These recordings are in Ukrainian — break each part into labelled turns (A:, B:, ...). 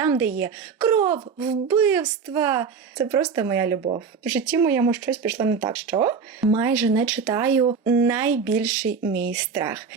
A: там, де є кров, вбивства. Це просто моя любов. В житті моєму щось пішло не так. Що? Майже не читаю найбільший мій страх.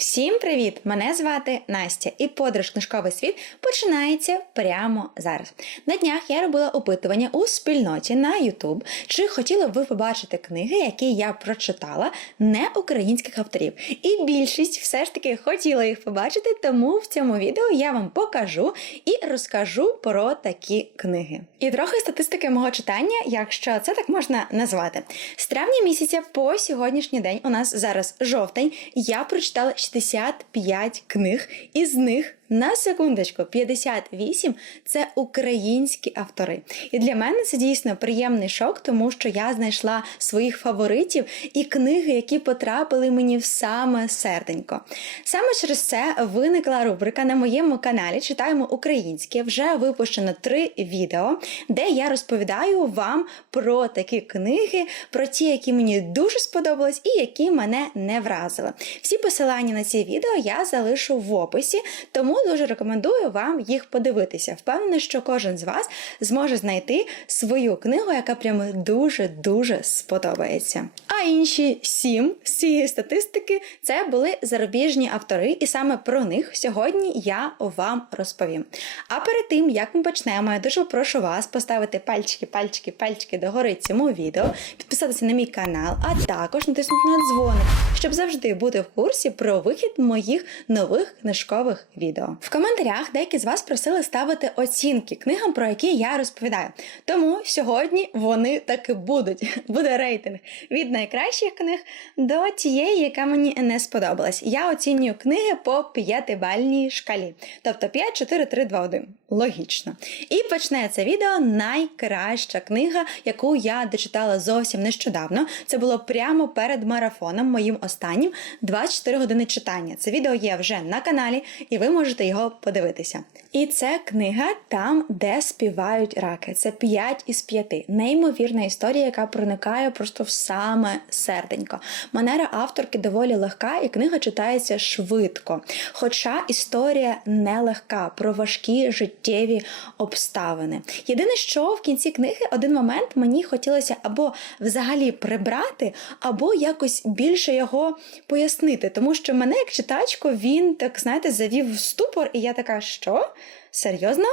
A: Всім привіт! Мене звати Настя, і подорож книжковий світ починається прямо зараз. На днях я робила опитування у спільноті на YouTube, чи хотіли б ви побачити книги, які я прочитала, не українських авторів. І більшість все ж таки хотіла їх побачити, тому в цьому відео я вам покажу і розкажу про такі книги. І трохи статистики мого читання, якщо це так можна назвати. З травня місяця по сьогоднішній день, у нас зараз жовтень, я прочитала 65 книг, із них на секундочку 58 це українські автори. І для мене це дійсно приємний шок, тому що я знайшла своїх фаворитів і книги, які потрапили мені в саме серденько. Саме через це виникла рубрика на моєму каналі Читаємо українське. Вже випущено три відео, де я розповідаю вам про такі книги, про ті, які мені дуже сподобались, і які мене не вразили. Всі посилання на ці відео я залишу в описі, тому дуже рекомендую вам їх подивитися. Впевнена, що кожен з вас зможе знайти свою книгу, яка прямо дуже-дуже сподобається. А інші сім з цієї статистики це були зарубіжні автори, і саме про них сьогодні я вам розповім. А перед тим, як ми почнемо, я дуже прошу вас поставити пальчики, пальчики, пальчики догори цьому відео, підписатися на мій канал, а також натиснути на дзвоник, щоб завжди бути в курсі про вихід моїх нових книжкових відео. В коментарях деякі з вас просили ставити оцінки книгам, про які я розповідаю. Тому сьогодні вони таки будуть. Буде рейтинг від найкращих книг до тієї, яка мені не сподобалась. Я оцінюю книги по п'ятибальній шкалі. Тобто 5, 4, 3, 2, 1. Логічно. І почне це відео найкраща книга, яку я дочитала зовсім нещодавно. Це було прямо перед марафоном, моїм останнім 24 години читання. Це відео є вже на каналі, і ви можете його подивитися. І це книга там, де співають раки. Це 5 із 5. Неймовірна історія, яка проникає просто в саме серденько. Манера авторки доволі легка, і книга читається швидко. Хоча історія нелегка про важкі життєві обставини. Єдине, що в кінці книги один момент мені хотілося або взагалі прибрати, або якось більше його пояснити, тому що мене, як читачку, він так знаєте, завів в ступор, і я така, що? Серйозно?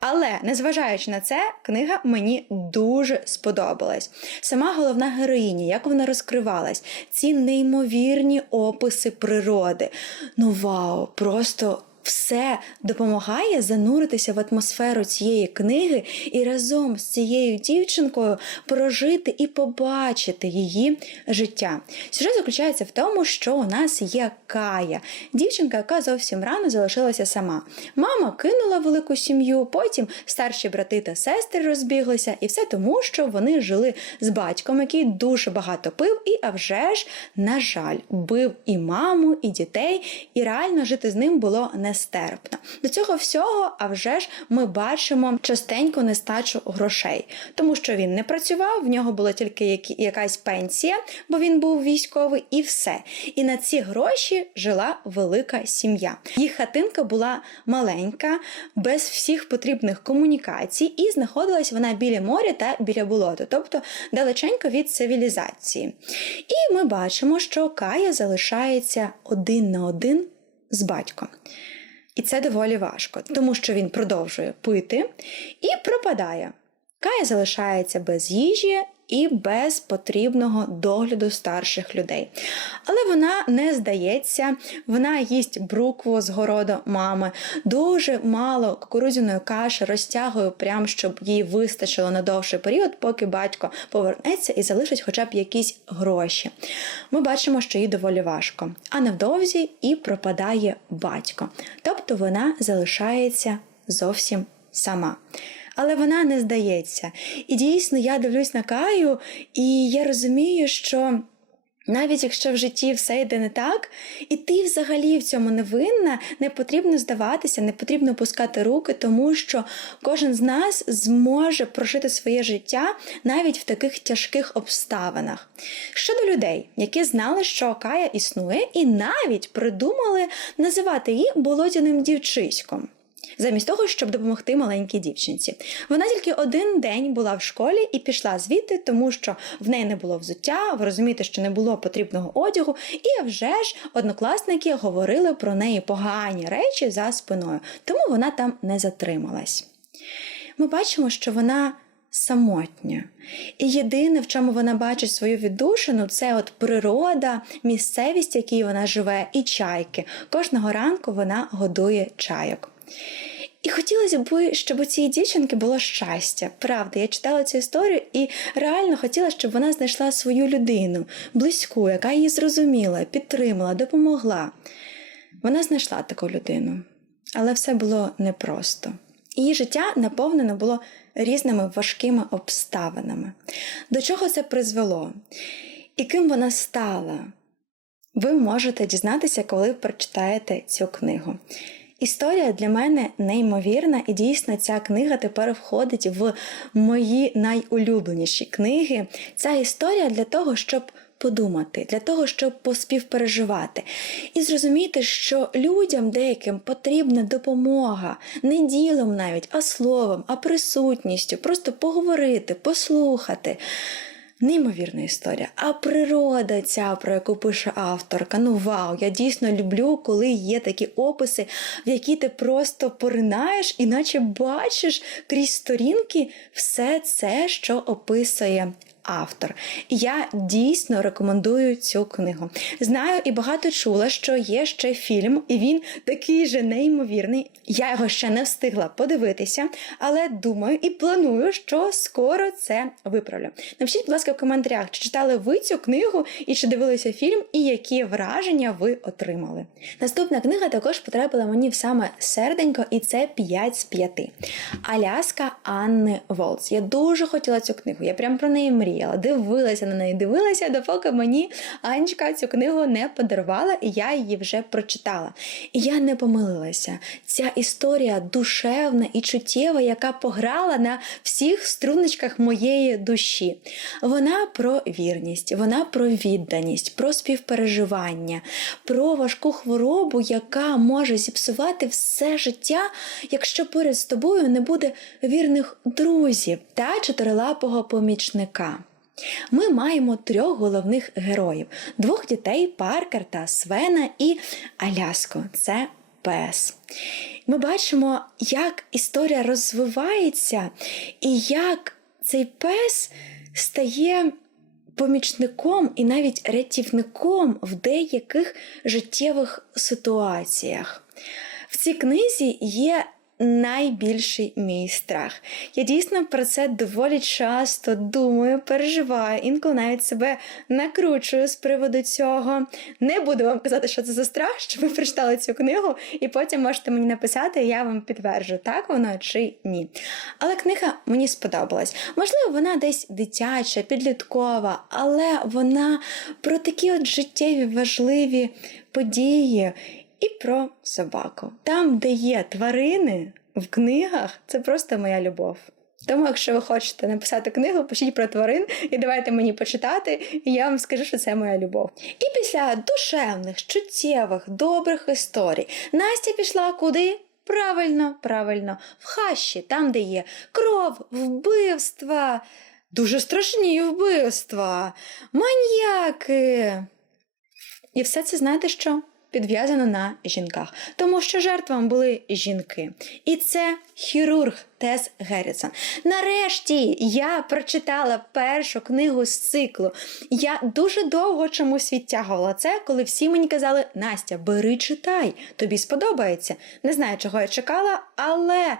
A: Але незважаючи на це, книга мені дуже сподобалась. Сама головна героїня, як вона розкривалась, ці неймовірні описи природи. Ну вау, просто. Все допомагає зануритися в атмосферу цієї книги і разом з цією дівчинкою прожити і побачити її життя. Сюжет заключається в тому, що у нас є Кая, дівчинка, яка зовсім рано залишилася сама. Мама кинула велику сім'ю, потім старші брати та сестри розбіглися, і все тому, що вони жили з батьком, який дуже багато пив, і а вже ж, на жаль, бив і маму, і дітей, і реально жити з ним було не нестерпно. До цього всього, а вже ж, ми бачимо частенько нестачу грошей, тому що він не працював, в нього була тільки якась пенсія, бо він був військовий, і все. І на ці гроші жила велика сім'я. Їх хатинка була маленька, без всіх потрібних комунікацій, і знаходилась вона біля моря та біля болота, тобто далеченько від цивілізації. І ми бачимо, що Кая залишається один на один з батьком. І це доволі важко, тому що він продовжує пити і пропадає. Кая залишається без їжі і без потрібного догляду старших людей. Але вона не здається, вона їсть брукву з городу мами, дуже мало кукурудзяної каші розтягує, прям щоб їй вистачило на довший період, поки батько повернеться і залишить хоча б якісь гроші. Ми бачимо, що їй доволі важко. А невдовзі і пропадає батько. Тобто вона залишається зовсім сама але вона не здається. І дійсно, я дивлюсь на Каю, і я розумію, що Навіть якщо в житті все йде не так, і ти взагалі в цьому не винна, не потрібно здаватися, не потрібно пускати руки, тому що кожен з нас зможе прожити своє життя навіть в таких тяжких обставинах. Щодо людей, які знали, що Кая існує, і навіть придумали називати її болотяним дівчиськом замість того, щоб допомогти маленькій дівчинці. Вона тільки один день була в школі і пішла звідти, тому що в неї не було взуття, ви розумієте, що не було потрібного одягу, і вже ж однокласники говорили про неї погані речі за спиною, тому вона там не затрималась. Ми бачимо, що вона. Самотня. І єдине, в чому вона бачить свою віддушину, це от природа, місцевість, в якій вона живе, і чайки. Кожного ранку вона годує чайок. І хотілося б, щоб у цієї дівчинки було щастя. Правда, я читала цю історію і реально хотіла, щоб вона знайшла свою людину, близьку, яка її зрозуміла, підтримала, допомогла. Вона знайшла таку людину, але все було непросто. Її життя наповнено було різними важкими обставинами. До чого це призвело? І ким вона стала? Ви можете дізнатися, коли прочитаєте цю книгу. Історія для мене неймовірна, і дійсно ця книга тепер входить в мої найулюбленіші книги. Ця історія для того, щоб подумати, для того, щоб поспівпереживати. І зрозуміти, що людям деяким потрібна допомога, не ділом навіть, а словом, а присутністю, просто поговорити, послухати. Неймовірна історія. А природа ця, про яку пише авторка, ну вау, я дійсно люблю, коли є такі описи, в які ти просто поринаєш, і наче бачиш крізь сторінки все це, що описує автор. Я дійсно рекомендую цю книгу. Знаю і багато чула, що є ще фільм, і він такий же неймовірний. Я його ще не встигла подивитися, але думаю і планую, що скоро це виправлю. Напишіть, будь ласка, в коментарях, чи читали ви цю книгу і чи дивилися фільм, і які враження ви отримали. Наступна книга також потрапила мені в саме серденько, і це 5 з 5. Аляска Анни Волц. Я дуже хотіла цю книгу, я прям про неї мріяла, дивилася на неї, дивилася, допоки мені Анечка цю книгу не подарувала, і я її вже прочитала. І я не помилилася. Ця історія душевна і чуттєва, яка пограла на всіх струночках моєї душі. Вона про вірність, вона про відданість, про співпереживання, про важку хворобу, яка може зіпсувати все життя, якщо поряд з тобою не буде вірних друзів та чотирилапого помічника. Ми маємо трьох головних героїв: двох дітей Паркер та Свена і Аляско. Це пес. Ми бачимо, як історія розвивається, і як цей пес стає помічником і навіть рятівником в деяких життєвих ситуаціях. В цій книзі є найбільший мій страх. Я дійсно про це доволі часто думаю, переживаю, інколи навіть себе накручую з приводу цього. Не буду вам казати, що це за страх, що ви прочитали цю книгу, і потім можете мені написати, і я вам підтверджу, так воно чи ні. Але книга мені сподобалась. Можливо, вона десь дитяча, підліткова, але вона про такі от життєві важливі події і про собаку. Там, де є тварини в книгах, це просто моя любов. Тому, якщо ви хочете написати книгу, пишіть про тварин і давайте мені почитати, і я вам скажу, що це моя любов. І після душевних, чуттєвих, добрих історій Настя пішла куди? Правильно, правильно, в хащі, там, де є кров, вбивства, дуже страшні вбивства, маньяки. І все це знаєте що? Підв'язано на жінках, тому що жертвами були жінки. І це хірург Тес Геррісон. Нарешті я прочитала першу книгу з циклу. Я дуже довго чомусь відтягувала це, коли всі мені казали: Настя, бери читай, тобі сподобається. Не знаю, чого я чекала, але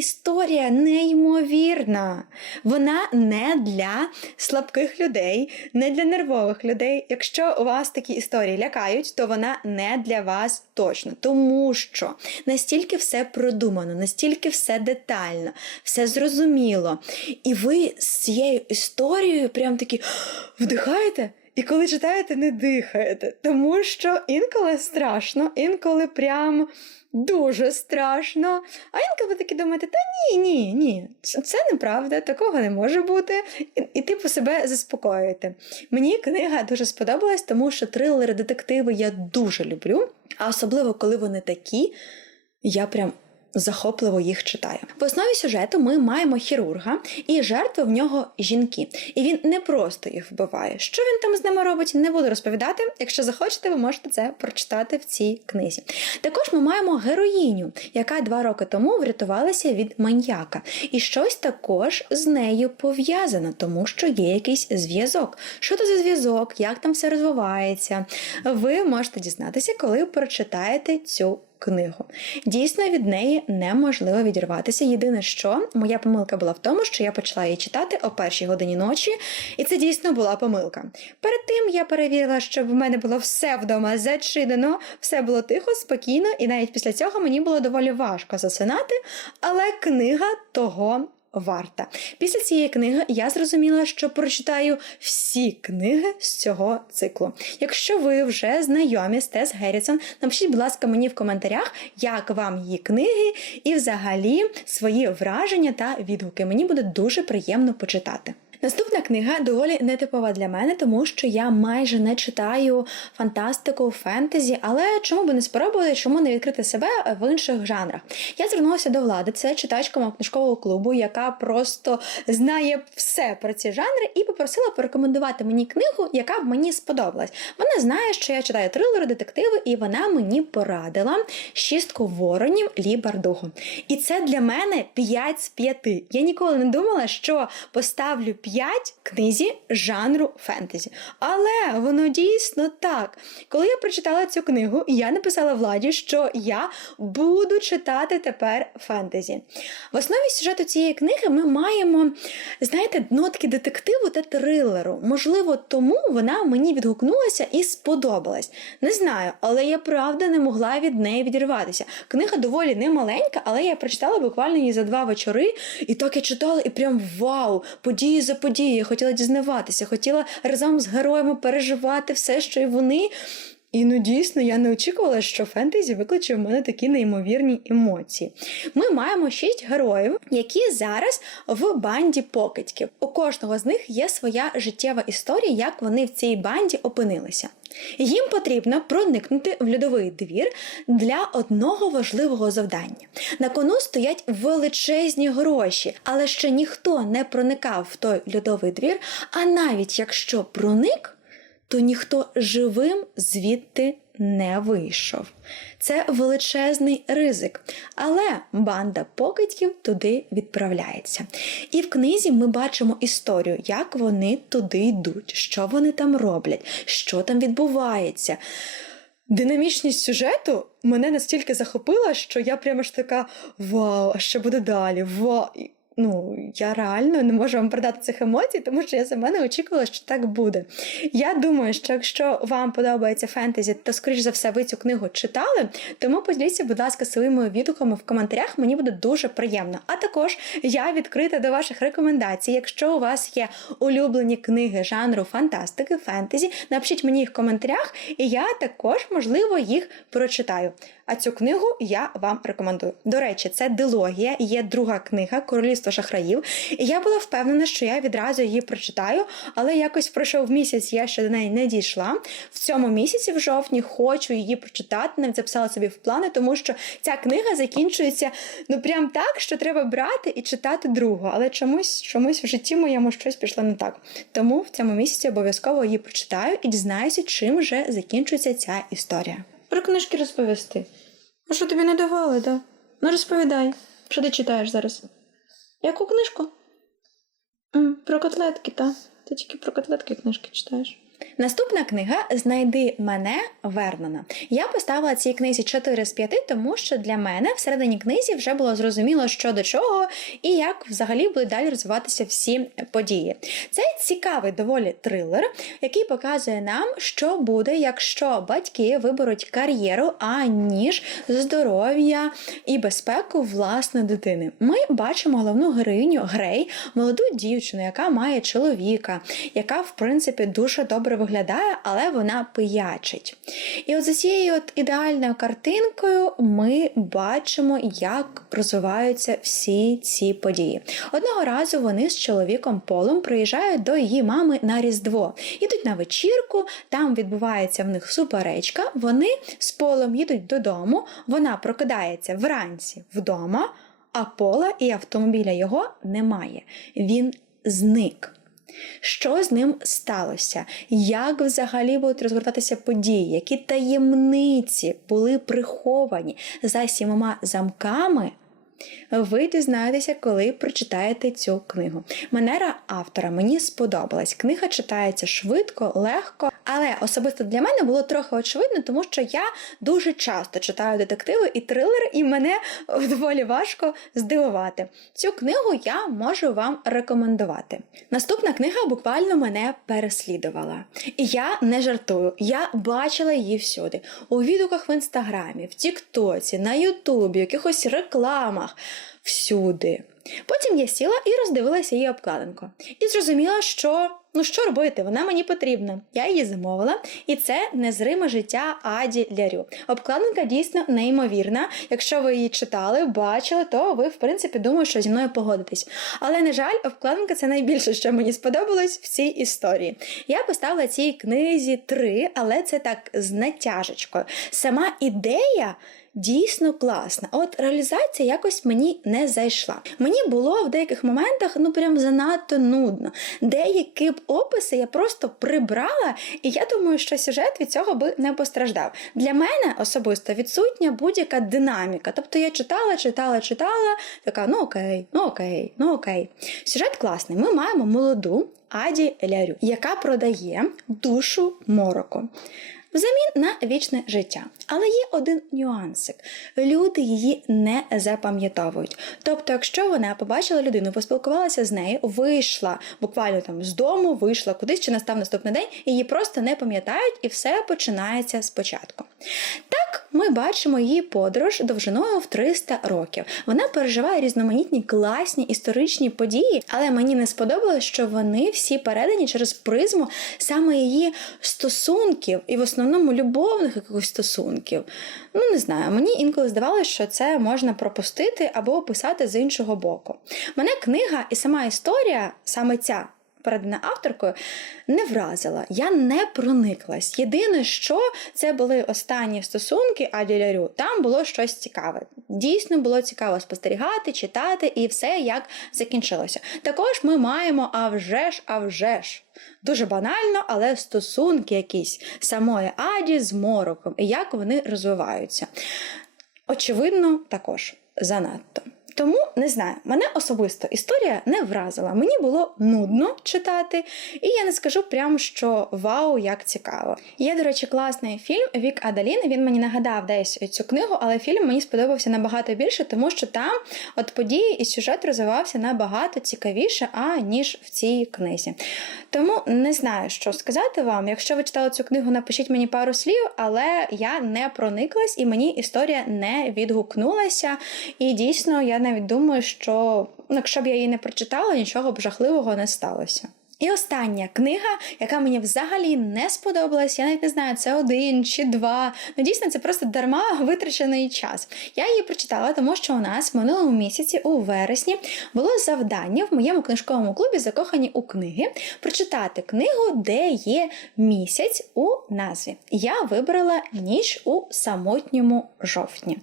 A: Історія неймовірна. Вона не для слабких людей, не для нервових людей. Якщо у вас такі історії лякають, то вона не для вас точно. Тому що настільки все продумано, настільки все детально, все зрозуміло. І ви з цією історією прям такі вдихаєте. І коли читаєте, не дихаєте, тому що інколи страшно, інколи прям дуже страшно. А інколи ви такі думаєте, та ні, ні, ні, це неправда, такого не може бути. І, і типу себе заспокоюєте. Мені книга дуже сподобалась, тому що трилери, детективи я дуже люблю, а особливо коли вони такі, я прям. Захопливо їх читаю. В основі сюжету ми маємо хірурга, і жертви в нього жінки. І він не просто їх вбиває. Що він там з ними робить, не буду розповідати. Якщо захочете, ви можете це прочитати в цій книзі. Також ми маємо героїню, яка два роки тому врятувалася від маньяка. І щось також з нею пов'язано, тому що є якийсь зв'язок. Що це за зв'язок, як там все розвивається? Ви можете дізнатися, коли прочитаєте цю книгу. Дійсно, від неї неможливо відірватися. Єдине, що моя помилка була в тому, що я почала її читати о першій годині ночі, і це дійсно була помилка. Перед тим я перевірила, щоб в мене було все вдома зачинено, все було тихо, спокійно, і навіть після цього мені було доволі важко засинати, але книга того варта. Після цієї книги я зрозуміла, що прочитаю всі книги з цього циклу. Якщо ви вже знайомі з Тес Геррісон, напишіть, будь ласка, мені в коментарях, як вам її книги і взагалі свої враження та відгуки. Мені буде дуже приємно почитати. Наступна книга доволі нетипова для мене, тому що я майже не читаю фантастику, фентезі, але чому би не спробувати, чому не відкрити себе в інших жанрах? Я звернулася до влади, це читачка мого книжкового клубу, яка просто знає все про ці жанри, і попросила порекомендувати мені книгу, яка б мені сподобалась. Вона знає, що я читаю трилери, детективи, і вона мені порадила шістку воронів Лі Бардугу. І це для мене 5 з 5. Я ніколи не думала, що поставлю 5 книзі жанру фентезі. Але воно дійсно так. Коли я прочитала цю книгу, я написала владі, що я буду читати тепер фентезі. В основі сюжету цієї книги ми маємо, знаєте, нотки детективу та трилеру. Можливо, тому вона мені відгукнулася і сподобалась. Не знаю, але я правда не могла від неї відірватися. Книга доволі немаленька, але я прочитала буквально її за два вечори, і так я читала, і прям вау! Події за події. Я хотіла дізнаватися, хотіла разом з героями переживати все, що й вони. І ну дійсно я не очікувала, що фентезі викличе в мене такі неймовірні емоції. Ми маємо шість героїв, які зараз в банді покидьків. У кожного з них є своя життєва історія, як вони в цій банді опинилися. Їм потрібно проникнути в льодовий двір для одного важливого завдання. На кону стоять величезні гроші, але ще ніхто не проникав в той льодовий двір. А навіть якщо проник, то ніхто живим звідти не вийшов. Це величезний ризик. Але банда покидьків туди відправляється. І в книзі ми бачимо історію, як вони туди йдуть, що вони там роблять, що там відбувається. Динамічність сюжету мене настільки захопила, що я прямо ж така: вау, а що буде далі? Вау! Ну, я реально не можу вам передати цих емоцій, тому що я сама не очікувала, що так буде. Я думаю, що якщо вам подобається фентезі, то, скоріш за все, ви цю книгу читали. Тому поділіться, будь ласка, своїми відгуками в коментарях, мені буде дуже приємно. А також я відкрита до ваших рекомендацій. Якщо у вас є улюблені книги жанру фантастики, фентезі, напишіть мені їх в коментарях, і я також, можливо, їх прочитаю. А цю книгу я вам рекомендую. До речі, це дилогія, є друга книга Королівство шахраїв. І я була впевнена, що я відразу її прочитаю, але якось пройшов місяць, я ще до неї не дійшла. В цьому місяці, в жовтні, хочу її прочитати, навіть записала собі в плани, тому що ця книга закінчується ну прям так, що треба брати і читати другу. Але чомусь чомусь в житті моєму щось пішло не так. Тому в цьому місяці обов'язково її прочитаю і дізнаюся, чим же закінчується ця історія. Про книжки розповісти. А що тобі не давали, да? Ну розповідай, що ти читаєш зараз? Яку книжку? Про котлетки, та. Ти тільки про котлетки книжки читаєш. Наступна книга Знайди мене Вернона. Я поставила цій книзі 4 з 5, тому що для мене всередині книзі вже було зрозуміло, що до чого і як взагалі будуть далі розвиватися всі події. Це цікавий доволі трилер, який показує нам, що буде, якщо батьки виберуть кар'єру, аніж здоров'я і безпеку власної дитини. Ми бачимо головну героїню Грей, молоду дівчину, яка має чоловіка, яка в принципі дуже добре добре виглядає, але вона пиячить. І от за цією от ідеальною картинкою ми бачимо, як розвиваються всі ці події. Одного разу вони з чоловіком Полом приїжджають до її мами на Різдво. Їдуть на вечірку, там відбувається в них суперечка. Вони з Полом їдуть додому, вона прокидається вранці вдома, а пола і автомобіля його немає. Він зник. Що з ним сталося? Як взагалі будуть розгортатися події? Які таємниці були приховані за сімома замками? Ви дізнаєтеся, коли прочитаєте цю книгу. Манера автора мені сподобалась. Книга читається швидко, легко, але особисто для мене було трохи очевидно, тому що я дуже часто читаю детективи і трилери, і мене доволі важко здивувати. Цю книгу я можу вам рекомендувати. Наступна книга буквально мене переслідувала. І я не жартую, я бачила її всюди. У відгуках в інстаграмі, в Тіктоці, на Ютубі, якихось рекламах всюди. Потім я сіла і роздивилася її обкладинку. І зрозуміла, що ну що робити, вона мені потрібна. Я її замовила, і це незриме життя Аді Лярю. Обкладинка дійсно неймовірна. Якщо ви її читали, бачили, то ви, в принципі, думаю, що зі мною погодитесь. Але, на жаль, обкладинка це найбільше, що мені сподобалось в цій історії. Я поставила цій книзі три, але це так з натяжечкою. Сама ідея. Дійсно класна. От реалізація якось мені не зайшла. Мені було в деяких моментах ну прям занадто нудно. Деякі б описи я просто прибрала, і я думаю, що сюжет від цього би не постраждав. Для мене особисто відсутня будь-яка динаміка. Тобто я читала, читала, читала, така ну окей, ну окей, ну окей. Сюжет класний. Ми маємо молоду Аді Лярю, яка продає душу мороку взамін на вічне життя. Але є один нюансик: люди її не запам'ятовують. Тобто, якщо вона побачила людину, поспілкувалася з нею, вийшла буквально там з дому, вийшла кудись чи настав наступний день, її просто не пам'ятають, і все починається спочатку. Так, ми бачимо її подорож довжиною в 300 років. Вона переживає різноманітні класні історичні події, але мені не сподобалось, що вони всі передані через призму саме її стосунків і в основному любовних якихось стосунків. Ну, не знаю, мені інколи здавалося, що це можна пропустити або описати з іншого боку. Мене книга і сама історія, саме ця. Передана авторкою не вразила, я не прониклась. Єдине, що це були останні стосунки Аді Лярю, там було щось цікаве. Дійсно було цікаво спостерігати, читати і все як закінчилося. Також ми маємо а вже ж, а вже ж. Дуже банально, але стосунки якісь самої Аді з мороком і як вони розвиваються. Очевидно, також занадто. Тому не знаю, мене особисто історія не вразила. Мені було нудно читати, і я не скажу прямо, що вау, як цікаво. Є, до речі, класний фільм Вік Адалін. Він мені нагадав десь цю книгу, але фільм мені сподобався набагато більше, тому що там от події і сюжет розвивався набагато цікавіше, аніж в цій книзі. Тому не знаю, що сказати вам. Якщо ви читали цю книгу, напишіть мені пару слів, але я не прониклась і мені історія не відгукнулася. І дійсно, я навіть думаю, що ну, якщо б я її не прочитала, нічого б жахливого не сталося. І остання книга, яка мені взагалі не сподобалась, я навіть не знаю, це один чи два. Ну дійсно, це просто дарма витрачений час. Я її прочитала, тому що у нас в минулому місяці, у вересні, було завдання в моєму книжковому клубі закохані у книги прочитати книгу, де є місяць у назві. Я вибрала ніч у самотньому жовтні.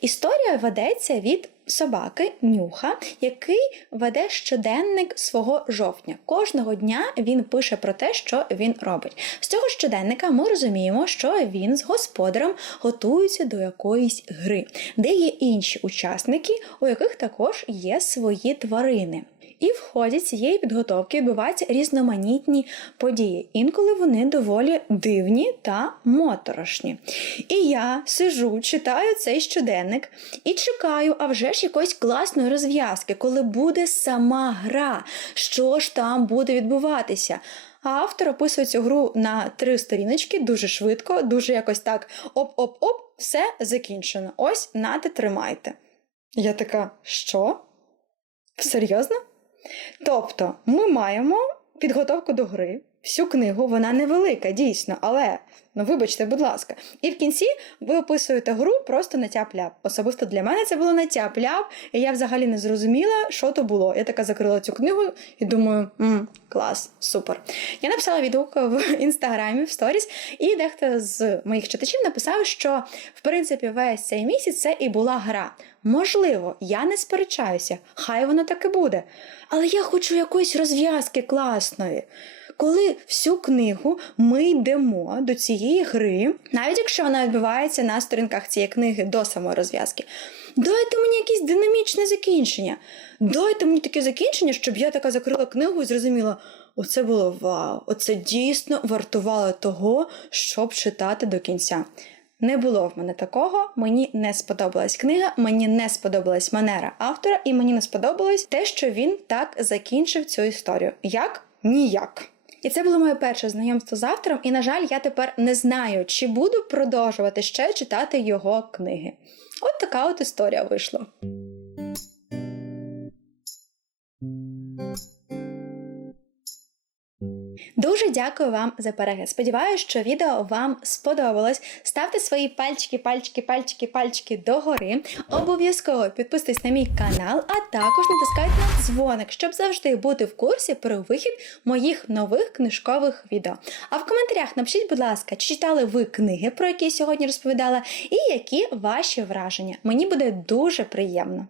A: Історія ведеться від собаки нюха, який веде щоденник свого жовтня. Кожного дня він пише про те, що він робить. З цього щоденника ми розуміємо, що він з господарем готується до якоїсь гри, де є інші учасники, у яких також є свої тварини. І в ході цієї підготовки відбуваються різноманітні події. Інколи вони доволі дивні та моторошні. І я сижу, читаю цей щоденник і чекаю, а вже ж якоїсь класної розв'язки, коли буде сама гра, що ж там буде відбуватися. А автор описує цю гру на три сторіночки дуже швидко, дуже якось так оп-оп-оп, все закінчено. Ось нате тримайте. Я така, що? Серйозно? Тобто, ми маємо підготовку до гри, всю книгу, вона невелика, дійсно, але. Ну, вибачте, будь ласка. І в кінці ви описуєте гру просто на тяп-ляп. Особисто для мене це було на тяп-ляп, і я взагалі не зрозуміла, що то було. Я така закрила цю книгу і думаю, м, клас, супер. Я написала відгук в інстаграмі в сторіс, і дехто з моїх читачів написав, що в принципі весь цей місяць це і була гра. Можливо, я не сперечаюся, хай воно так і буде. Але я хочу якоїсь розв'язки класної. Коли всю книгу ми йдемо до цієї гри, навіть якщо вона відбувається на сторінках цієї книги до саморозв'язки, дайте мені якесь динамічне закінчення. Дайте мені таке закінчення, щоб я така закрила книгу і зрозуміла, оце було вау, оце дійсно вартувало того, щоб читати до кінця. Не було в мене такого, мені не сподобалась книга, мені не сподобалась манера автора, і мені не сподобалось те, що він так закінчив цю історію. Як? Ніяк. І це було моє перше знайомство з автором, і, на жаль, я тепер не знаю, чи буду продовжувати ще читати його книги. От така от історія вийшла. Дуже дякую вам за перегляд. Сподіваюся, що відео вам сподобалось. Ставте свої пальчики, пальчики, пальчики, пальчики догори. Обов'язково підписуйтесь на мій канал, а також натискайте на дзвоник, щоб завжди бути в курсі про вихід моїх нових книжкових відео. А в коментарях напишіть, будь ласка, чи читали ви книги, про які я сьогодні розповідала, і які ваші враження. Мені буде дуже приємно.